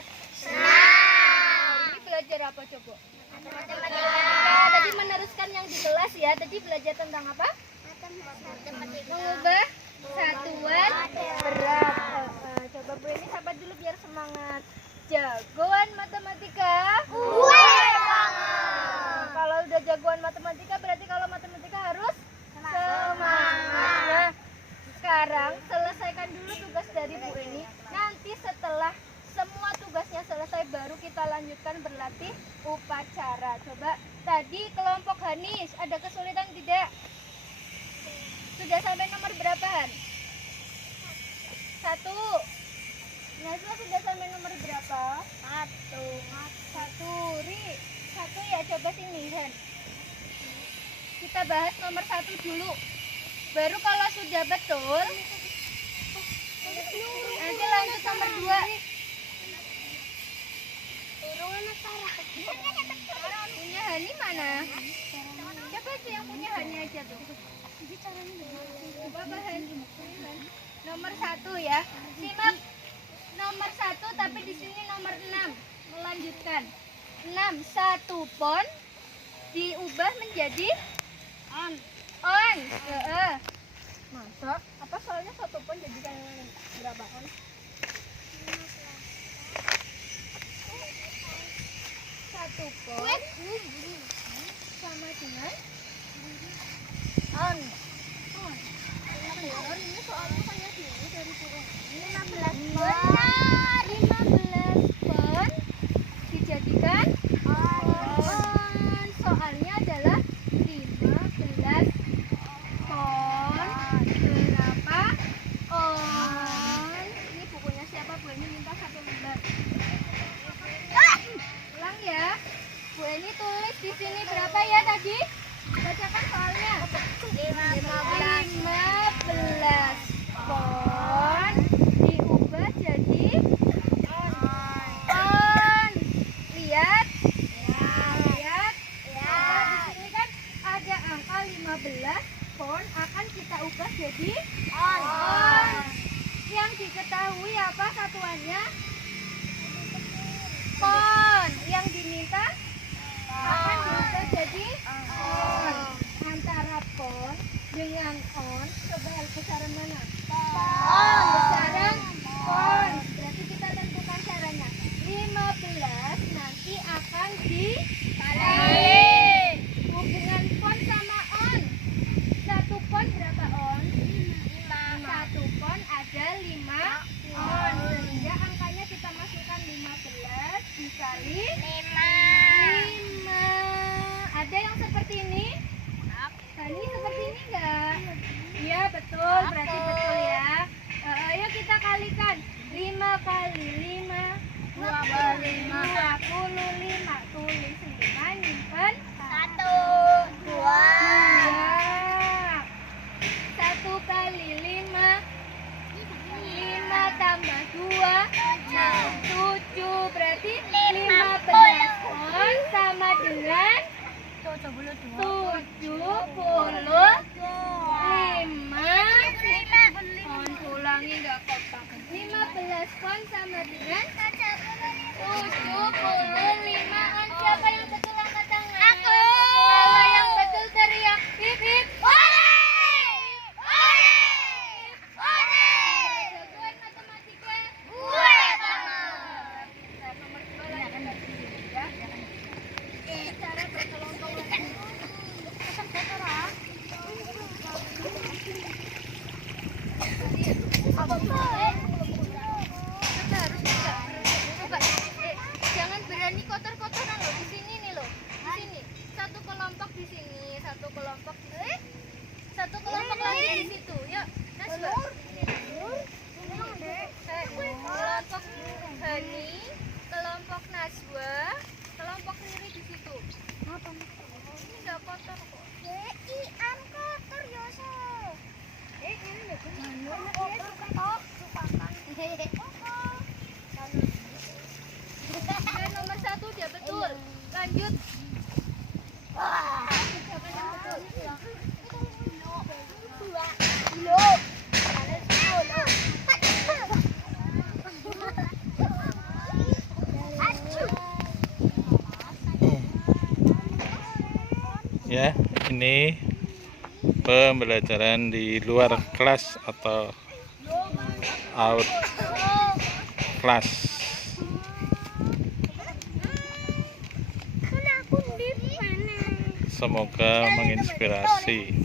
kelas 6. Ini belajar apa coba? Matematika. Tadi meneruskan yang di kelas ya. Tadi belajar tentang apa? Matematika. Mengubah satuan berat. Coba Bu ini sahabat dulu biar semangat. Jagoan matematika. Kalau udah jagoan matematika berarti kalau matematika harus semangat. Nah, sekarang selesaikan dulu tugas dari Bu ini. Nanti setelah semua tugasnya selesai baru kita lanjutkan berlatih upacara. Coba tadi kelompok Hanis ada kesulitan tidak? Sudah sampai nomor berapaan? 1. Naswa sudah sampai nomor berapa? 1. Ri 1 ya, coba sini Han. Kita bahas nomor 1 dulu. Baru kalau sudah betul nanti lanjut nomor 2. Punya Hani mana? Coba sih yang punya Hani aja tuh. Coba Hani. Nomor 1 ya. Simak. Nomor 1 tapi di sini nomor 6. Melanjutkan. 6 1 pon diubah menjadi on. Masa? Apa soalnya 1 pon jadikan berapa on? 1 pon sama dengan on. Ini soalnya kayak gini dari turun. 15 benar. 15 pon dijadikan on. Soalnya adalah 15 pon berapa on. Ini bukunya siapa Bu? Ini minta 1 lembar. Ulang ya. Bu ini tulis di sini berapa ya tadi? Bacakan soalnya. 15 pon diubah jadi on. Lihat. Lihat. Di sini kan ada angka 15 pon akan kita ubah jadi on. Yang diketahui apa satuannya? Pon. Yang diminta akan diubah jadi on. Antara pon dengan on, coba besaran mana? Pon. Besaran pon. Berarti kita tentukan caranya. 15 nanti akan dikali hubungan pon sama on. 1 pon berapa on? 1 pon ada 5 on. Sehingga angkanya kita masukkan 15 dikali 5. Ada yang seperti ini? Hani seperti ini enggak? Iya betul, berarti betul ya. Ayo kita kalikan. 5 kali 5 25. Tulis 5 nyimpen 1 kali 5 tambah 2 7. Berarti 15 pon sama dengan 75 pon. Ulangi enggak kotak. 15 pon sama dengan 75 on. Siapa yang betul angkat tangan? Aku. Kalau yang betul teriak hip hip. Jagoan matematika. Gue banget. Nomor 2 lagi ya. Cara berkelompokan. Jangan berani kotor-kotoran loh di sini nih loh. Di sini. Satu kelompok di sini, satu kelompok di sini. Satu kelompok lagi di situ. Yuk, Naswa. Kelompok Hani, kelompok Naswa, kelompok Riri di situ. Ini enggak kotor kok. Kotor Yoso. Ini enggak kotor. Nomor 1 udah betul. Lanjut. Jawaban yang betul. Ya, ini pembelajaran di luar kelas atau out kelas. Semoga menginspirasi.